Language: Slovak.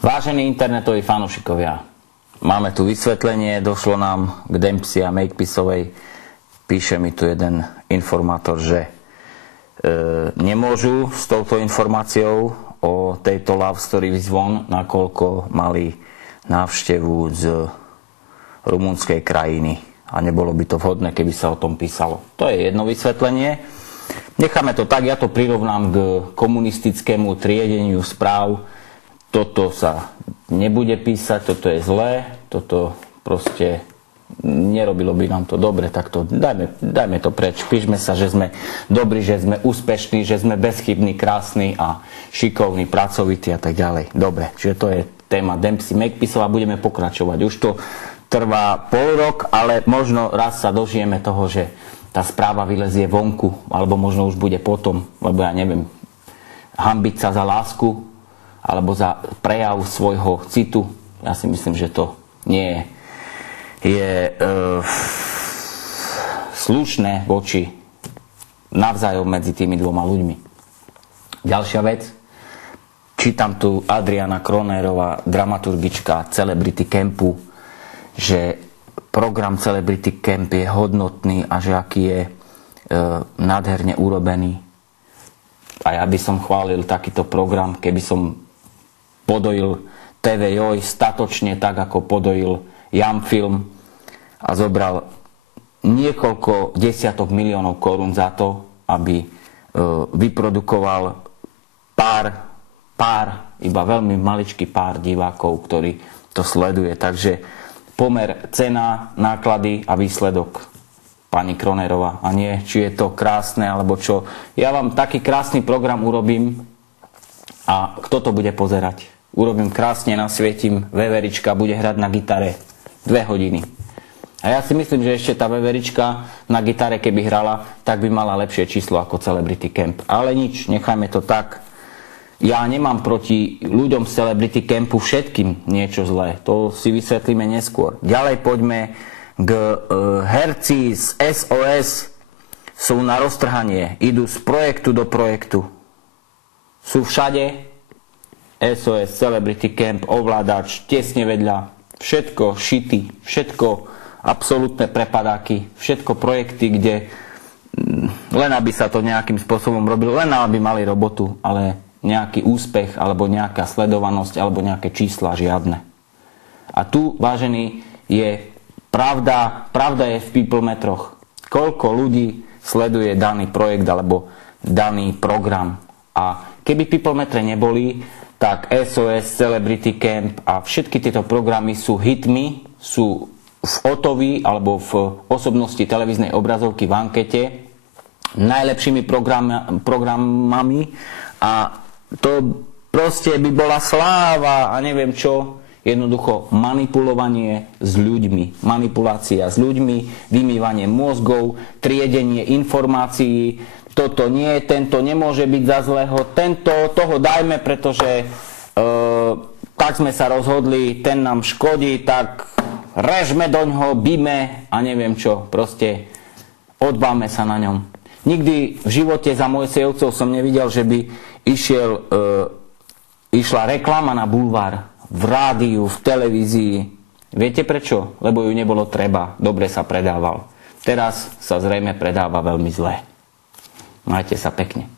Vážení internetoví fanúšikovia, máme tu vysvetlenie, došlo nám k Dempsey a Makepeaceovej. Píše mi tu jeden informátor, že nemôžu s touto informáciou o tejto love story von, nakoľko mali návštevu z rumunskej krajiny a nebolo by to vhodné, keby sa o tom písalo. To je jedno vysvetlenie. Necháme to tak, ja to prirovnám k komunistickému triedeniu správ. Toto sa nebude písať, toto je zlé, toto proste nerobilo by nám to dobre, tak to dajme to preč. Píšme sa, že sme dobrí, že sme úspešní, že sme bezchybní, krásni a šikovní, pracovití a tak ďalej. Dobre, čiže to je téma Dempsey Makepeaceov a budeme pokračovať. Už to trvá pol rok, ale možno raz sa dožijeme toho, že tá správa vylezie vonku, alebo možno už bude potom, lebo ja neviem, hanbiť sa za lásku, alebo za prejav svojho citu. Ja si myslím, že to nie je slušné voči navzájom medzi tými dvoma ľuďmi. Ďalšia vec. Čítam tu Adriana Kronerová, dramaturgička Celebrity Campu, že program Celebrity Camp je hodnotný a že aký je nádherne urobený. A ja by som chválil takýto program, keby som podojil TV Joj statočne tak, ako podojil Jam Film a zobral niekoľko desiatok miliónov korún za to, aby vyprodukoval iba veľmi maličký pár divákov, ktorí to sleduje. Takže pomer cena, náklady a výsledok, pani Kronerová. A nie, či je to krásne, alebo čo. Ja vám taký krásny program urobím a kto to bude pozerať? Urobím krásne, nasvietím, veverička bude hrať na gitare 2 hodiny. A ja si myslím, že ešte tá veverička na gitare, keby hrala, tak by mala lepšie číslo ako Celebrity Camp. Ale nič, nechajme to tak. Ja nemám proti ľuďom z Celebrity Campu všetkým niečo zlé. To si vysvetlíme neskôr. Ďalej poďme k herci z SOS. Sú na roztrhanie. Idú z projektu do projektu. Sú všade. SOS, Celebrity Camp, ovládač, tesne vedľa, všetko šity, všetko absolútne prepadáky, všetko projekty, kde len aby sa to nejakým spôsobom robilo, len aby mali robotu, ale nejaký úspech, alebo nejaká sledovanosť, alebo nejaké čísla, žiadne. A tu, vážený, je pravda je v people metroch. Koľko ľudí sleduje daný projekt, alebo daný program. A keby people metre neboli, tak SOS, Celebrity Camp a všetky tieto programy sú hitmi, sú v Otovi alebo v osobnosti televíznej obrazovky v ankete najlepšími programami a to proste by bola sláva a neviem čo, jednoducho manipulovanie s ľuďmi, manipulácia s ľuďmi, vymývanie mozgov, triedenie informácií. Toto nie, tento nemôže byť za zlého, toho dajme, pretože tak sme sa rozhodli, ten nám škodí, tak režme doňho, bíme a neviem čo, proste odbáme sa na ňom. Nikdy v živote za Mojsejovcov som nevidel, že by išla reklama na bulvár, v rádiu, v televízii. Viete prečo? Lebo ju nebolo treba, dobre sa predával. Teraz sa zrejme predáva veľmi zle. Majte sa pekne.